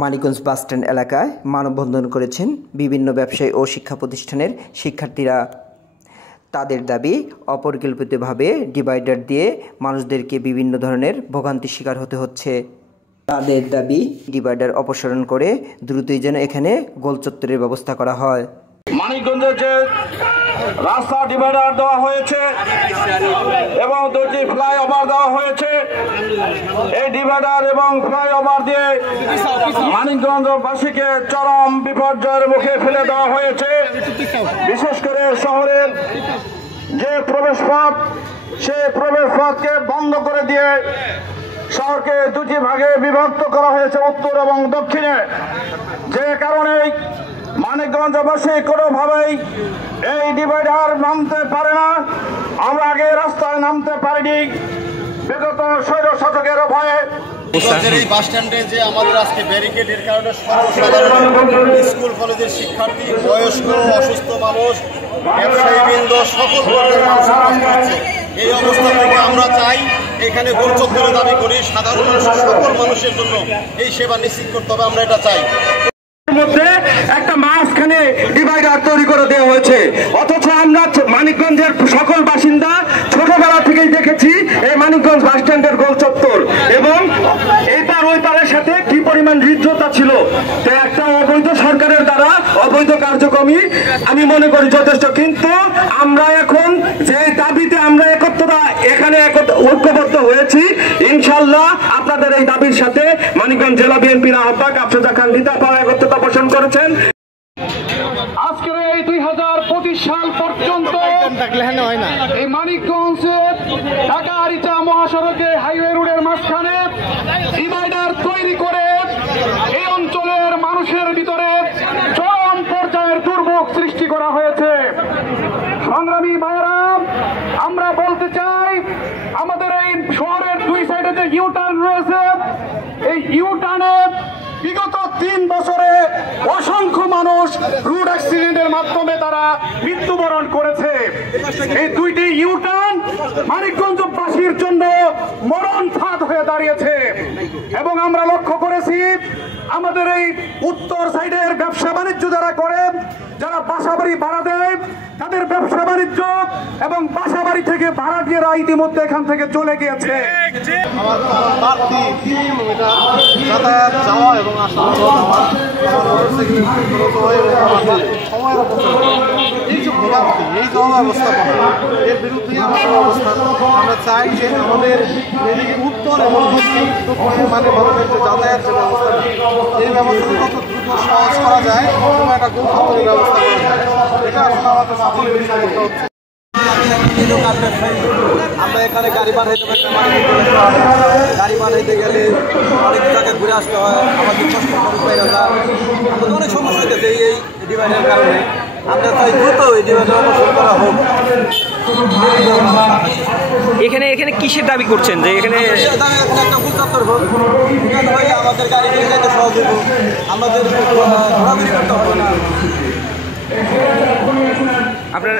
Manikganj bus stand এলাকায় মানববন্ধন করেছেন বিভিন্ন ব্যবসায়ী ও শিক্ষা প্রতিষ্ঠানের শিক্ষার্থীরা। তাদের দাবি, অপরিকল্পিতভাবে ডিভাইডার দিয়ে মানুষদেরকে বিভিন্ন ধরনের ভোগান্তির শিকার হতে হচ্ছে। তাদের দাবি, ডিভাইডার অপসারণ করে দ্রুতই যেন এখানে গোলচত্বরের ব্যবস্থা করা হয়। মানিকগঞ্জে যে রাস্তা ডিভাইডার দেওয়া হয়েছে এবং দুটি ফ্লাইওভার দেওয়া হয়েছে, এই ডিভাইডার এবং ফ্লাইওভার দিয়ে মানিকগঞ্জবাসীকে চরম বিপর্যয়ের মুখে ফেলে দেওয়া হয়েছে। বিশেষ করে শহরের যে প্রবেশপথ, সেই প্রবেশপথকে বন্ধ করে দিয়ে শহরকে দুটি ভাগে বিভক্ত করা হয়েছে, উত্তর এবং দক্ষিণে। যে কারণে মানিকগঞ্জবাসী কোনোভাবেই এই ডিভাইডার নামতে পারে না। আমরা আগে রাস্তায় নামতে পারিনি বিগত স্বৈর শাসকের ভয়ে। এই বাস স্ট্যান্ডে যে আমাদের আজকে ব্যারিকেডের কারণে সর্বসাধারণ স্কুল কলেজের শিক্ষার্থী, বয়স্ক, অসুস্থ মানুষ, ব্যবসায়ীবৃন্দ, সকল ধরনের মানুষের কষ্ট হচ্ছে। এই অবস্থা থেকে আমরা চাই এখানে গোলচত্বরে দাবি করি সাধারণ মানুষের, সকল মানুষের জন্য এই সেবা নিশ্চিত করতে হবে, আমরা এটা চাই। মধ্যে একটা মাঝখানে ডিভাইডার তৈরি করে দেওয়া হয়েছে, অথচ আমরা মানিকগঞ্জের সকল বাসিন্দা ছোটবেলা থেকেই দেখেছি এই মানিকগঞ্জ বাস স্ট্যান্ডের গোল চত্বর এবং এই পার ওই পারের সাথে কি পরিমাণ হৃদ্রতা ছিল। তো একটা অবৈধ সরকারের দ্বারা অবৈধ কার্যক্রমই আমি মনে করি যথেষ্ট। কিন্তু আমরা এখন যে দাবিতে আমরা এখানে ঐক্যবদ্ধ হয়েছি, ইনশাল্লাহ আপনাদের এই দাবির সাথে মানিকগঞ্জ জেলা বিএনপির আহ্বায়ক আফরোজা খান একত্রতা পোষণ করেছেন। আজকের এই 2025 সাল পর্যন্ত এই মানিকগঞ্জে ঢাকা আরিচা মহাসড়কে হাইওয়ে রোডের মাঝখানে ডিভাইডার তৈরি করে এই অঞ্চলের মানুষের ভিতরে চরম পর্যায়ের দুর্ভোগ সৃষ্টি করা হয়েছে। সংগ্রামী ভাইয়েরা, আমরা বলতে চাই আমাদের এই শহরের দুই সাইডে যে ইউটার্ন রয়েছে, এই ইউটার্নে বিগত 3 বছরে অসংখ্য মানুষ রোড অ্যাক্সিডেন্টের মাধ্যমে তারা মৃত্যুবরণ করেছে। এই দুইটি ইউটার্ন মানিকগঞ্জবাসীর জন্য মরণ ফাঁদ হয়ে দাঁড়িয়েছে এবং আমরা লক্ষ্য করেছি আমাদের এই উত্তর সাইডের ব্যবসা বাণিজ্য যারা করে, যারা বাসাবাড়ি ভাড়া দেয়, তাদের ব্যবসা বাণিজ্য এবং বাসাবাড়ি থেকে ভাড়াটিয়ারা ইতিমধ্যে এখান থেকে চলে গিয়েছে। যাতায়াত যাওয়া এবং আসা এই যে ভোগান্তি, এই জনব্যবস্থাপনা, এর বিরুদ্ধে আমাদের অবস্থান। আমরা চাই যে আমাদের এদিকে উত্তর এবং দক্ষিণ মানে ভারতের যে যাতায়াত যে ব্যবস্থা, এই ব্যবস্থাটা কত দ্রুত সহজ করা যায় এবং একটা গোলচত্বরের ব্যবস্থা করা যায়, এটা আসলে আমাদের সকলের বিষয় করতে হচ্ছে। আমরা এখানে গাড়ি পাঠাইতে পারি, গাড়ি পাঠাইতে গেলে অনেক জায়গায় ঘুরে আসতে হয়, আমাদের কষ্ট আমাদের অনেক সমস্যা হইতেছে এই ডিভাইডের কারণে। আমরা চাই দ্রুত এই ডিভাইডার অবসর করা হোক। এখানে কিসের দাবি করছেন যে এখানে একটা গোলচত্বর হোক, আমাদের গাড়ি নিয়ে যেতে সহজ হোক, আমাদের ঘোরাঘুরি করতে হবে না। আপনার